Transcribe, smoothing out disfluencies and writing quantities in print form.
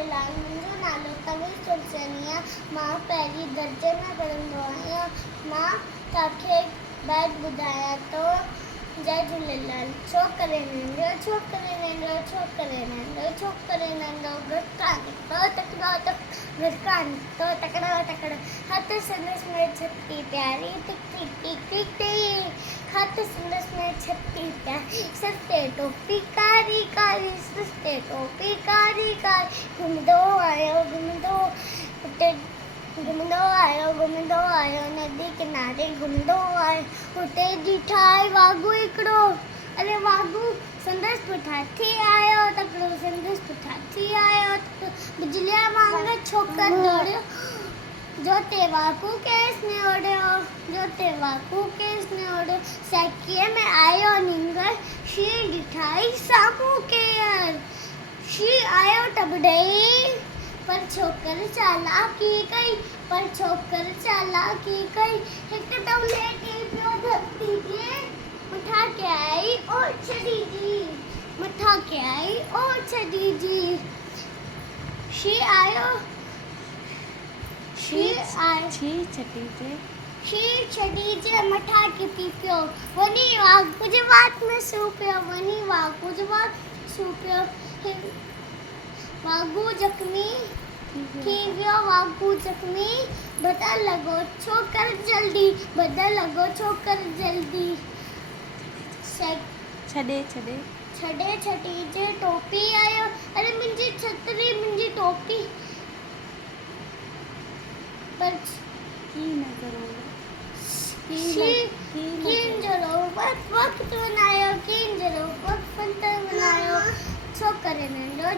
झूलेलाल। मुंहिंजो नालो तविल सुलचनिया। मां पहिरीं दर्जे में पढ़ंदो आहियां। मां तव्हांखे बैत ॿुधायां थो। जय झूलेलाल। छोकिरे नंढो छोकिरे नंढो छोकिरे नंढो छोकिरे नंढो घटका निकितो तकिड़ो घटका निकितो तकिड़ो हथ संदसि में छती प्यारी टिक टिक टिक टिक टिक हथ संदसि में छती प्यारी सस्ते टोपी कारी कारी सस्ते टोपी कारी कारी घुमंदो आयो नदी किनारे घुमंदो आयो हुते ॾिठाई वाघू हिकिड़ो। अरे वाघू संदसि पुठा थी आयो तकिड़ो संदसि पुठा थी आयो बिजलीअ वांगुरु छोकर दौड़ियो जो ते वाघू केस ने ओढ़ियो सैकीअ में आयो नींगर शींहं ॾिठाई साम्हूं केर शींहं आयो टबडई पर छोकर चालाकी कई हिकु दम लेटी पियो धरती जे मथां के आई और छॾी जी शींहं आयो शींहं छॾी जे मथां किपी पियो वञी वाघू जे वात में सूं पियो वाघू जख्मी थी वियो बदल लॻो छोकर जल्दी छॾे जे टोपी आयो। अरे मुंहिंजी छतरी मुंहिंजी टोपी पर वक़्तु बनायो छोकिरे नंढो